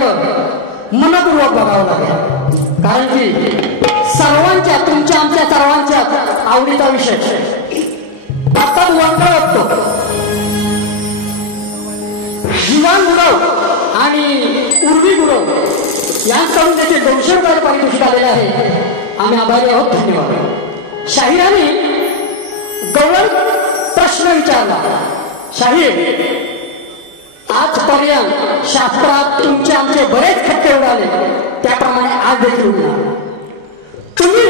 याकडं मनपूर्वक बघावं लागेल, कारण की सर्वांच्या तुमच्या आमच्या सर्वांच्या आवडीचा विषय आता वंगळ असतो. जीवन गुरव आणि उर्वी गुरव यांकडून देखील 200 रुपये पारितोषिक आलेले आहे. आम्ही आभारी आहोत. धन्यवाद. शाहिराने गौरव प्रश्न विचारला. शाहीर, आजपर्यंत शास्त्रात तुमचे आमचे बरेच खट्टे उडाले, त्याप्रमाणे आज देखील उडणार. तुम्ही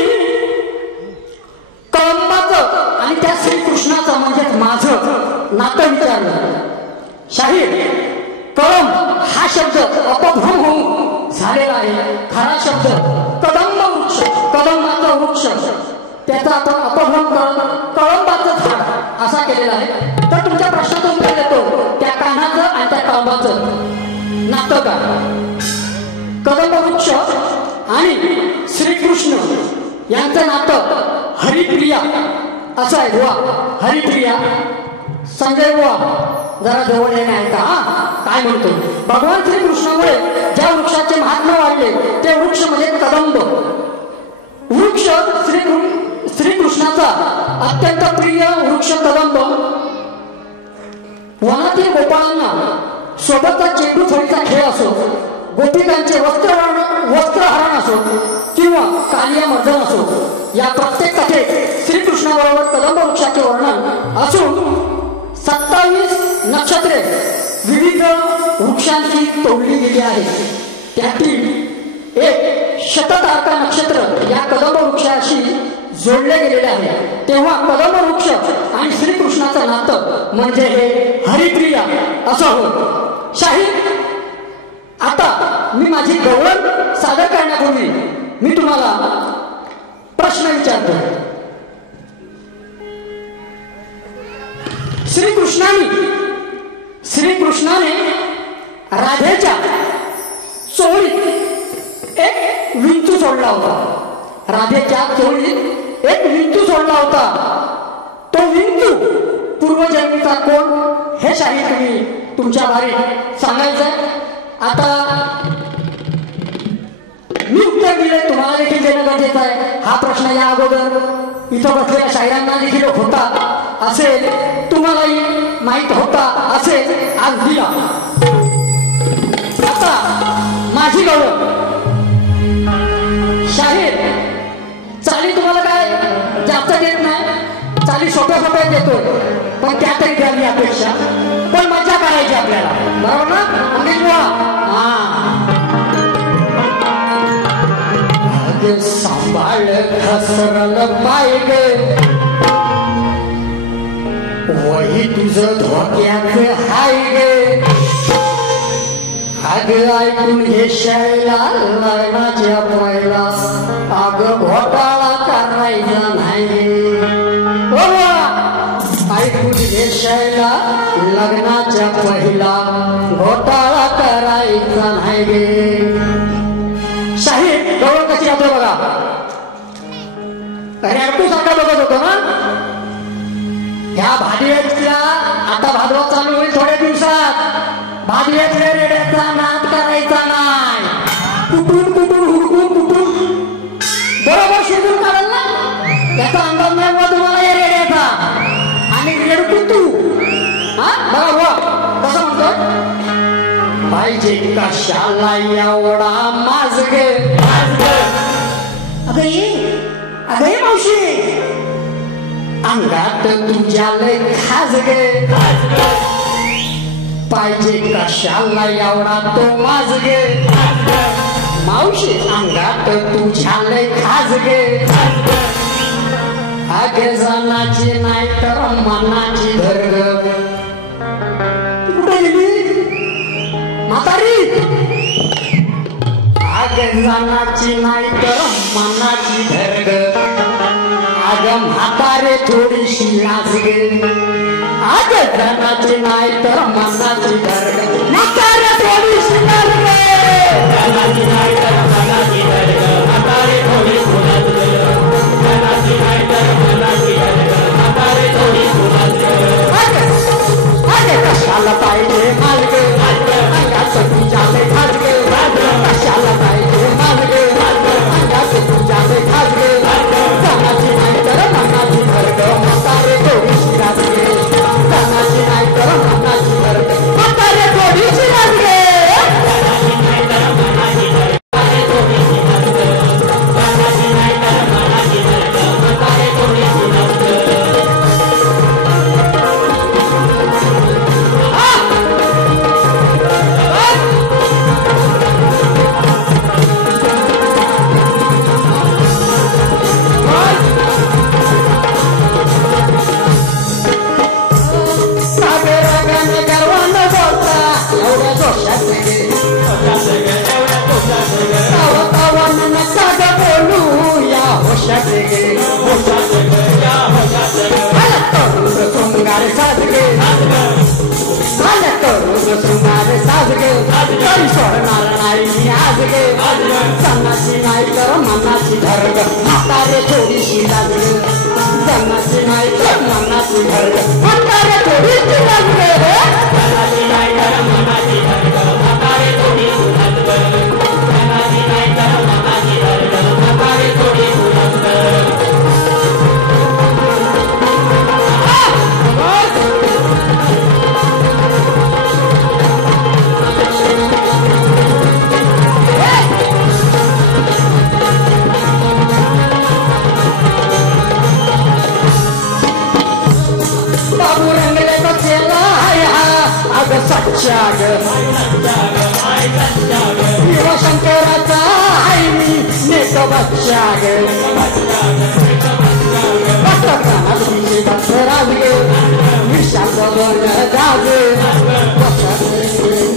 कळंबाचं आणि त्या श्रीकृष्णाचं म्हणजेच माझं नातं विचारलं. शाहीर, कळंब हा शब्द अपभ्रम होऊन झालेला आहे. खरा शब्द कदंब वृक्ष, कदंबाचा वृक्ष, त्याचा आपण अपभ्रम करत कळंबाचं झाड असा केलेला आहे. तर तुमच्या प्रश्नाचं उत्तर देतो, त्या कान्हाचं आणि त्या कळंबाचं नातं काय? कदंब वृक्ष आणि श्रीकृष्ण यांचं नातं हरिप्रिया असं आहे. बुवा हरिप्रिया, संजय बुवा जरा जवळ येणे आहे का? काय म्हणतो? भगवान श्रीकृष्णामुळे ज्या वृक्षाचे महात्म्य वाढले ते वृक्ष म्हणजे कदंब वृक्ष. श्रीकृष्णाचा अत्यंत प्रिय वृक्ष कदंब. वनातील गोपाळांना सोबतचा चेंडू फळीचा खेळ असो, गोपिकांचे वस्त्रहरण असो किंवा कालिया मर्दन असो, या प्रत्येक कथेत श्रीकृष्णाबरोबर कदंब वृक्षाचे वर्णन असून 27 नक्षत्रे विविध वृक्षांची तोडली गेली आहेत. त्यातील एक शततारका नक्षत्र या कदंब वृक्षाशी जोडले गेलेले आहे. तेव्हा कदंब वृक्ष आणि श्रीकृष्णाचं नातं म्हणजे हे हरिप्रिया असं होत. शाहीर, आता मी माझी गौरव सादर करण्यापूर्वी मी तुम्हाला प्रश्न विचारतो. श्रीकृष्णाने राधेच्या चोळीत एक विंचू सोडला होता. राधेच्या चोळीत एक विंचू सोडला होता. तो विंचू पूर्वजन्मीचा कोण हे शाहीर तुम्ही तुमच्या भारी सांगायचंय. आता मी उत्तर दिले, तुम्हाला देखील देणं गरजेचं आहे. हा प्रश्न या अगोदर इथं बसलेल्या शाहिरांना देखील होता असेल, तुम्हालाही माहित होता असेल, आज दिला. आता माझी गौरव शाहीर, चाली तुम्हाला काय जास्त देत नाही, चाली सोप्या सोप्या देतोय, पण त्या तरी द्यावी अपेक्षा, पण मजा करायची आपल्याला, बरोबर ना? अमित सांभाळ घसरल पाय ग, वही तुझं धोक्यात हाय ग. अग ऐकून घे शाळेला लग्नाच्या पहिला, अग घोटाळा करायचा नाही. ऐकून घे शाळेला लग्नाच्या पहिला, घोटाळा करायचा नाही गे. शाहीर गौरव कशी आपलं बघा, रेडकू सारखा बघत होतो ना. ह्या भादव्यातल्या आता भादवा चालू होईल थोड्या दिवसात. भादव्यातल्या रेड्याचा नाद करायचा नाही. कुठून कुठून हुडकून कुठून बरोबर शोधून काढल ना, याचा अंदाज नाही हुआ तुम्हाला या रेड्याचा. आणि रेडकू तू बघा हुआ कसं म्हणतो, पाहिजे कशाला एवढा माझ गे. अगं ये मावशी, अंगात तुझ्या लय खाज गे. पाहिजे कशाला एवढा तो माझ गे. मावशी अंगात तुझ्या लय खाज गे. अगे जनाची नाही तर मनाची धरग. कुठे गेली म्हातारी? अगे जनाची नाही तर मनाची धरग. अग म्हातारे थोडीशी लाज गे. अग जनाची नाही तर मनाची धरग. म्हातारे थोडीशी लाज गे. जनाची नाही तर मनाची धरग. म्हातारे थोडीशी लाज गे. जनाची नाही तर मनाची धरग. म्हातारे थोडीशी लाज गे. अगे कशाला पाहिजे मालग. अंगात तुझ्या लय खाज गे. तोशात गे तावा तावा नका ग बोलू या होशात गे तरुण शृंगार साजगे तरुण शृंगार साजगे तरी सोडणार नाही मी आज गे सन्नाची नाही तर मनाची धरग म्हातारे थोडीशी लागले सन्नाची नाही तर मनाची धरग म्हातारे थोडीशी लागले सन्नाची नाही तर मनाची धरग म्हातारे थोडीशी लागले सन्नाची नाही तर मनाची धरग म्हातारे थोडीशी लागले सच्चाग शिवशंकराचा आई मी नेत बच्चाग राजगे विशाल बन गाजे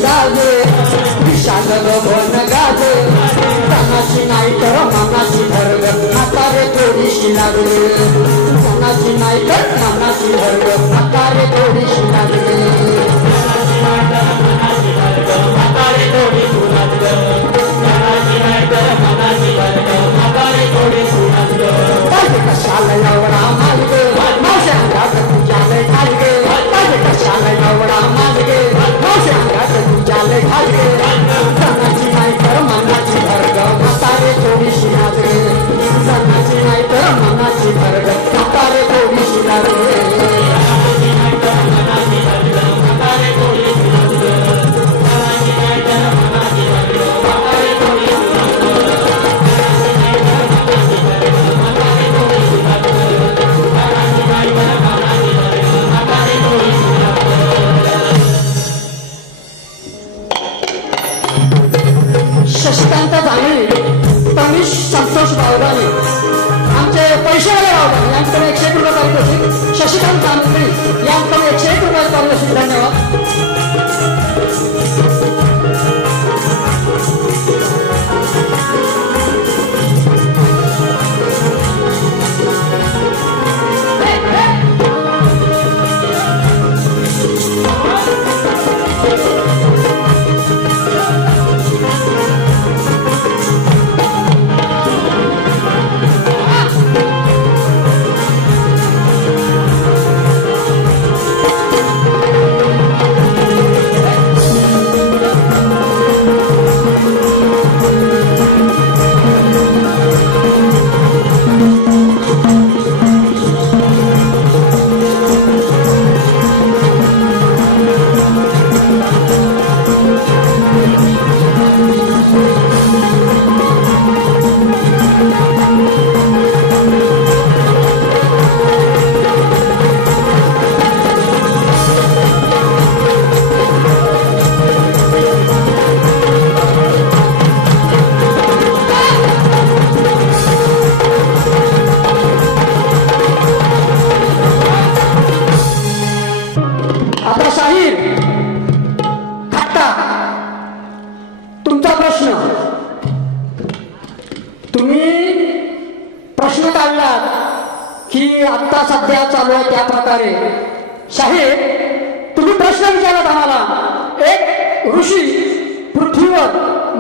गाजे विशाल बन गाजे तनाची नाही तर मनाची धरग म्हातारे थोडीशी लागले तनाची नाही तर मनाची धरग म्हातारे थोडीशी लागले कशाला एवढा मालगे मावशा अंगात तुझ्याले खाजगे कशाला एवढा मालगे मावशा अंगात तुझ्याले खाजगे सणाची नाही तर मनाची भरग म्हातारे थोडीशी नाचगे सणाची नाही तर मनाची भरग म्हातारे थोडीशी नाचगे शशिकांत जांगळे तनिष संतोष बावराने आमचे पैशावाले बावराने यांच्याकडे 101 रुपये पारितोषिक शशिकांत जांगळे यांच्याकडे 101 रुपये पारितोषिक धन्यवाद सध्या चालू आहे त्या प्रकारे शाहीर तुम्ही प्रश्न विचारत आम्हाला एक ऋषी पृथ्वीवर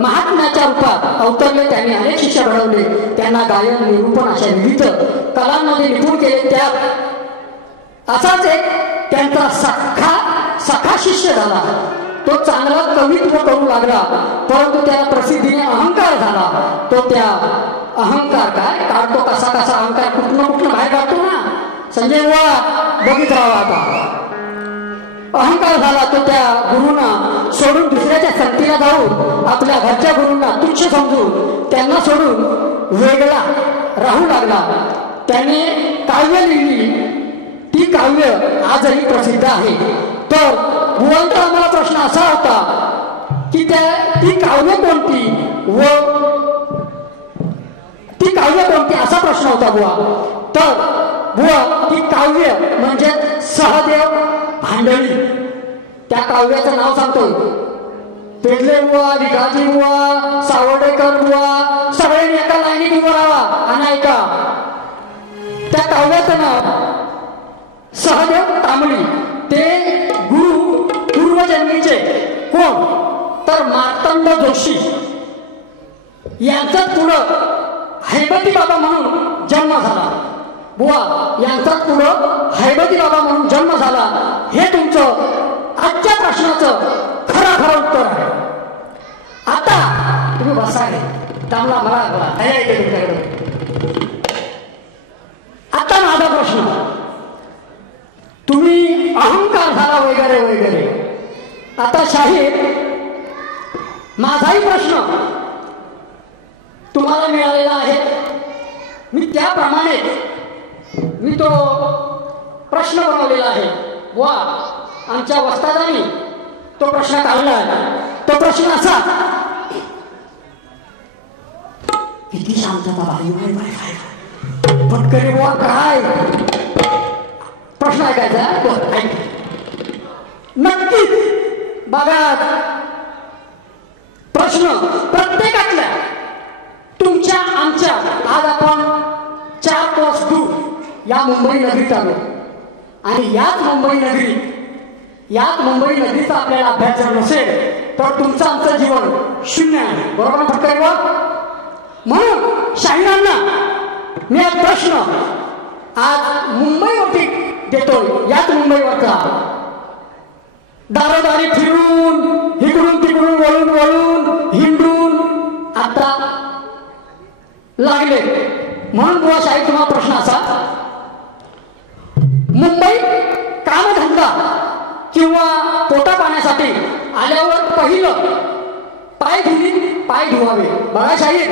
महात्म्याच्या रूपात अवतरले त्यांनी अनेक शिष्य घडवले त्यांना गायन निरूपण अशा विविध कलांमध्ये निपुण केले त्यात असाच एक त्यांचा सखा शिष्य झाला तो चांगला कवित्व करू लागला परंतु त्याला प्रसिद्धीने अहंकार झाला तो त्या अहंकार काय काढतो कसा कसा अहंकार कुठनं बाहेर काढतो ना संजय बुवा बघित राहा आता अहंकार झाला तो त्या गुरुंना सोडून दुसऱ्याच्या संगतीला जाऊन आपल्या घरच्या गुरुंना तुच्छ समजून त्यांना सोडून वेगळा राहू लागला त्याने काव्य लिहिली ती काव्य आजही प्रसिद्ध आहे तर बुवांचा आम्हाला प्रश्न असा होता की ती काव्य कोणती व ती काव्य कोणती असा प्रश्न होता बुवा तर बुवा ती काव्य म्हणजे सहदेव भांडळी त्या काव्याचं नाव सांगतोय पेडले बुवा, भिकाजी बुवा, सावर्डेकर बुवा सगळ्यांनी एका लाईनीत उभं राहा आणि ऐका. त्या काव्याचं नाव सहदेव तांबडी. ते गुरु पूर्वजन्मीचे कोण तर मार्तंड जोशी यांचाच पुढं हैबती बाबा म्हणून जन्म झाला. बुवा यांचाच पुढं हैबती बाबा म्हणून जन्म झाला. हे तुमचं आजच्या प्रश्नाचं खरं उत्तर आहे. आता तुम्ही बसा रे दामला मला तुमच्याकडे. आता माझा प्रश्न, तुम्ही अहंकार झाला वगैरे वगैरे. आता शाहीर माझाही प्रश्न तुम्हाला मिळालेला आहे. मी त्याप्रमाणे मी तो प्रश्न बनवलेला आहे. वा आमच्या वस्तादांनी तो प्रश्न काढला आहे. तो प्रश्न असा, किती शांतता पटकरी बुवा काय प्रश्न ऐकायचा. नक्कीच बघा प्रश्न प्रत्येकातल्या तुमच्या आमच्या. आज आपण 4 कोस दूर या मुंबई नगरीत आलो आणि याच मुंबई नगरीचा आपल्याला अभ्यास जर नसेल तर तुमचं आमचं जीवन शून्य आहे. बरोबर फटकाय बुवा. म्हणून शाहिरांना मी आज प्रश्न आज मुंबईवरती देतोय. याच मुंबईवरचा दारोदारी फिरून इकडून तिकडून वळून हिंडून आता लागले. म्हणून बुवा शाहीर तुम्हाला प्रश्न असा, मुंबई कामधंदा किंवा पोटा पाण्यासाठी आल्यावर पहिलं पाय धुवावे. बघा शाहीर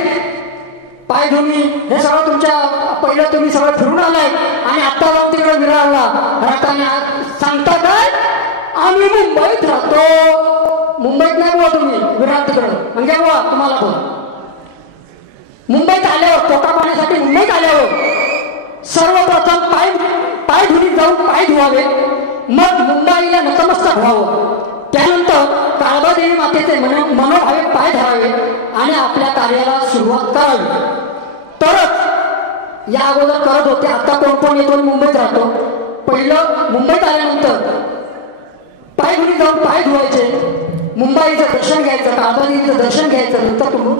पाय धुणी हे सगळं तुमच्या पहिलं तुम्ही सगळं फिरून आलाय आणि आता जाऊन तिकडे विरारला राहताना सांगता काय आम्ही मुंबईत राहतो. मुंबईत नाही बुवा तुम्ही, विरार तिकडं म्हणजे बुवा तुम्हाला पण मुंबईत आल्यावर पोटा पाण्यासाठी मुंबईत आल्यावर सर्वप्रथम पाय धुणीत जाऊन पाय धुवावे. मग मुंबईला नतमस्तक व्हावं. त्यानंतर काळबादेवी मातेचे मनोभावे पाय धरावे आणि आपल्या कार्याला सुरुवात करावी. तरच या अगोदर करत होते. आता कोण येतो मुंबईत राहतो. पहिलं मुंबईत आल्यानंतर पाय धुणीत जाऊन पाय धुवायचे, मुंबईचं दर्शन घ्यायचं, काळबादेवीचं दर्शन घ्यायचं. नंतर तुम्ही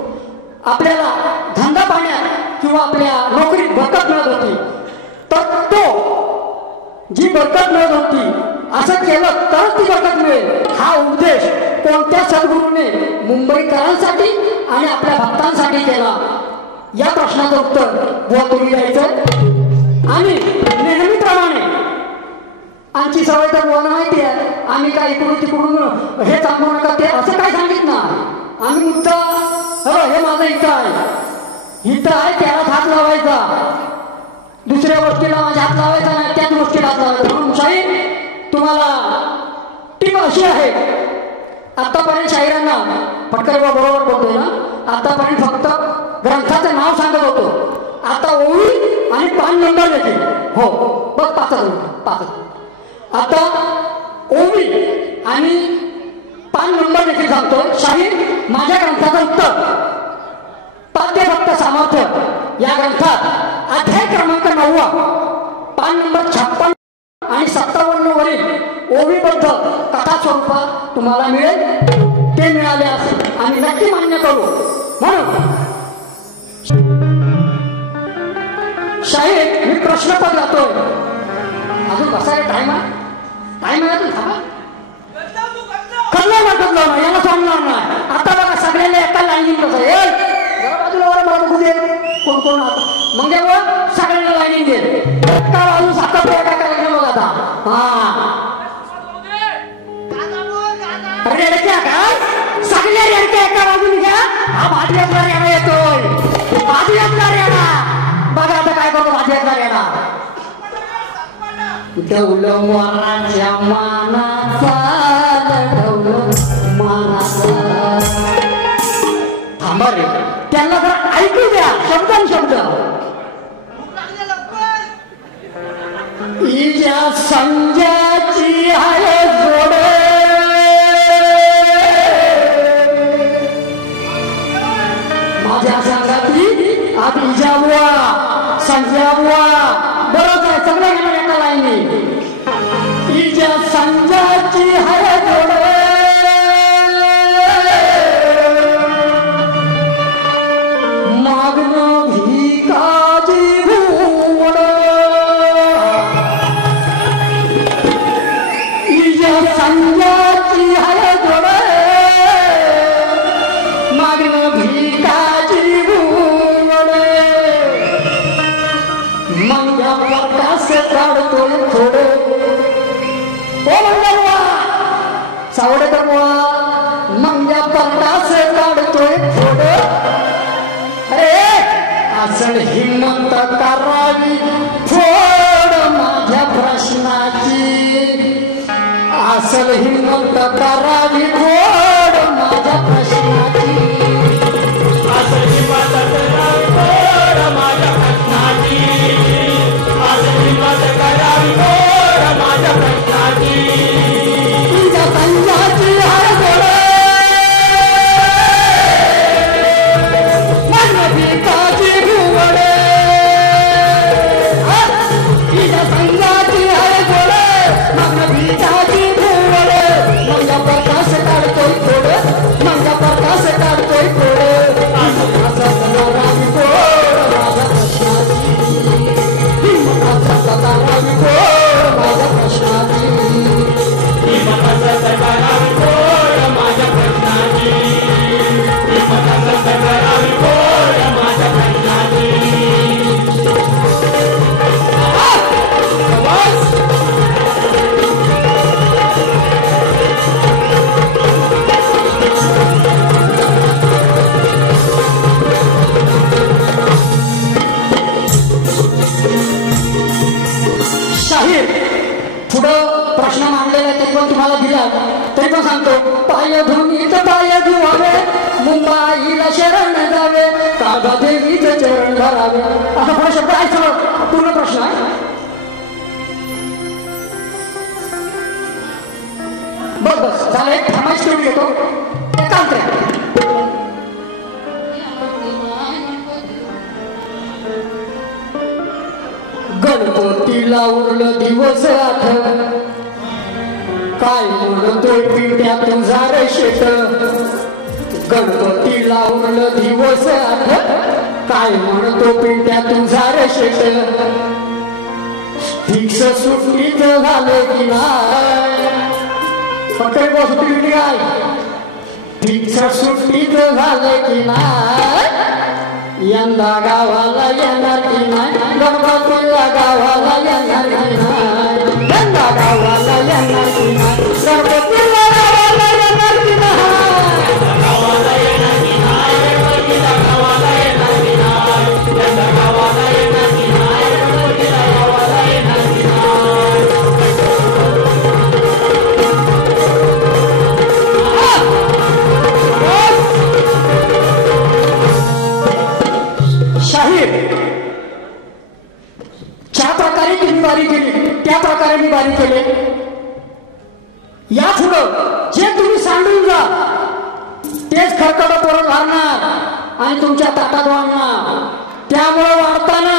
आपल्याला धंदा पाण्यात किंवा आपल्या नोकरीत बरकत मिळत होती. तर तो जी बरकत मिळत होती असं केलं तरच ती बरकत मिळेल हा उपदेश कोणत्या सद्गुरूने मुंबईकरांसाठी आणि आपल्या भक्तांसाठी केला. या प्रश्नाचं उत्तर बुवा तुम्ही द्यायचं. आणि नेहमीप्रमाणे आमची सवय तर बुवाला माहिती आहे. आम्ही काय इकडून तिकडून हे सांगू नका ते असं काय सांगितलं. आम्ही मुद्दा हे माझं इथं आहे त्याला हात लावायचा, दुसऱ्या गोष्टीला माझ्या हात लावायचा नाही, त्याच गोष्टीला हात लावायचा. म्हणून शाहीर तुम्हाला टीप अशी आहे. आतापर्यंत शाहिरांना फटकर बरोबर बोलतोय ना. आतापर्यंत फक्त ग्रंथाचं नाव सांगत होतो. आता ओळी आणि 5 नंबर देखील. हो बघ 5 आता ओवी आणि 5 नंबर देखील सांगतो. शाहीर माझ्या ग्रंथाचं उत्तर पाद्य भक्त सामर्थ्य या ग्रंथात अध्याय क्रमांक 9 5 नंबर 56 आणि 57 वरील ओवीबद्ध कथा स्वरूपात तुम्हाला मिळेल. ते मिळाल्यास आम्ही नक्की मान्य करू. म्हणून शाहीर मी प्रश्नपद जातोय. अजून बसायला टाइम आहे तू थांबा. कल्ला ना याला सांगणार नाही. आता बघा सगळ्यांना एका लाईनीत बसाय बाजूला वर मला बघू दे कोण आता मग सगळ्यांना लाईनीत दे. एका बाजू साखर एका करायला बघ आता. रेडक्या काय सगळ्या रेडक्या एका बाजूने घ्या. हा भाजपला रेडा येतोय. भाजपला रेडा बघा आता काय करतो. भाजपला रेडा डौलं मोराच्या मानाचा थांबा रे त्यांना जरा ऐकू द्या शब्द. इजा संजयाची आहे जोडे पोळा मंग्या परतास काढतोय फोड अरे असल हिम्मत करावी फोड माझ्या प्रश्नाची असल हिम्मत करावी फोड माझ्या प्रश्नाची असल हिम्मत करावी फोड माझ्या प्रश्नाची असल हिम्मत करावी फोड माझ्या प्रश्नाची तुझ्या संघाची हरगोड मनभिकाची भुवड तुझ्या संघाची हरगोड मनभिकाची भुवड मंगा प्रकाश काढतोय थोड मंगा प्रकाश काढतोय थोड माझा करावी फोड माझ्या प्रश्नाची हिम्मताचा करावी फोड माझ्या प्रश्नाची हिम्मताचा करावी फोड माझ्या प्रश्नाची हिम्मताचा करावी फोड माझ्या प्रश्नाची शाहीर पुढं प्रश्न मांडलेला आहे तरी पण तुम्हाला दिला तरी पण सांगतो पाय धुनीत पाय धुवावे मुंबईला शरण जावे कागा देवीचे चरण धरावे असा पुढे शब्द आहे सगळं पूर्ण प्रश्न आहे बस बस झालं एक फरमाईश करून घेतो एकांत गणपतीला उरलं दिवस आठव काय म्हणतोय पिंट्या तुझा रे शेट गणपतीला उरलं दिवस आठव काय म्हणतो पिंट्या तुझा रे शेट फिक्स सुट्टीच झालं की नाही फक्त सुट्टी काय फिक्स सुट्टीच झालं की नाही यंदा गावाला येणार की नाही गणपतीला गावाला येणार की नाही यंदा गावाला येणार की नाही गणपतीला गावाला येणार की नाही गावाला येणार की नाही गणपतीला गावाला येणार की नाही यंदा गावाला येणार की नाही गणपतीला गावाला येणार की शाहीर ज्या प्रकारे तुम्ही वारी केली त्या प्रकारे मी वारी केले या पुढं जे तुम्ही सांडून जा तेच खरकट परत घालणार आणि तुमच्या ताटात वाढणार त्यामुळे वाढताना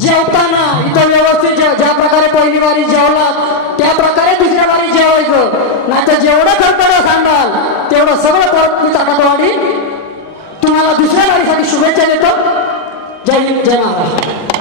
जेवताना इथं व्यवस्थित ज्या प्रकारे पहिली वारी जेवलात त्या प्रकारे दुसऱ्या वारी जेवायचं नाही तर जेवढं खरकट सांडाल तेवढं सगळं परत मी ताटात वाढी तुम्हाला दुसऱ्या वारीसाठी शुभेच्छा देतो जय हिंद जय महाराष्ट्र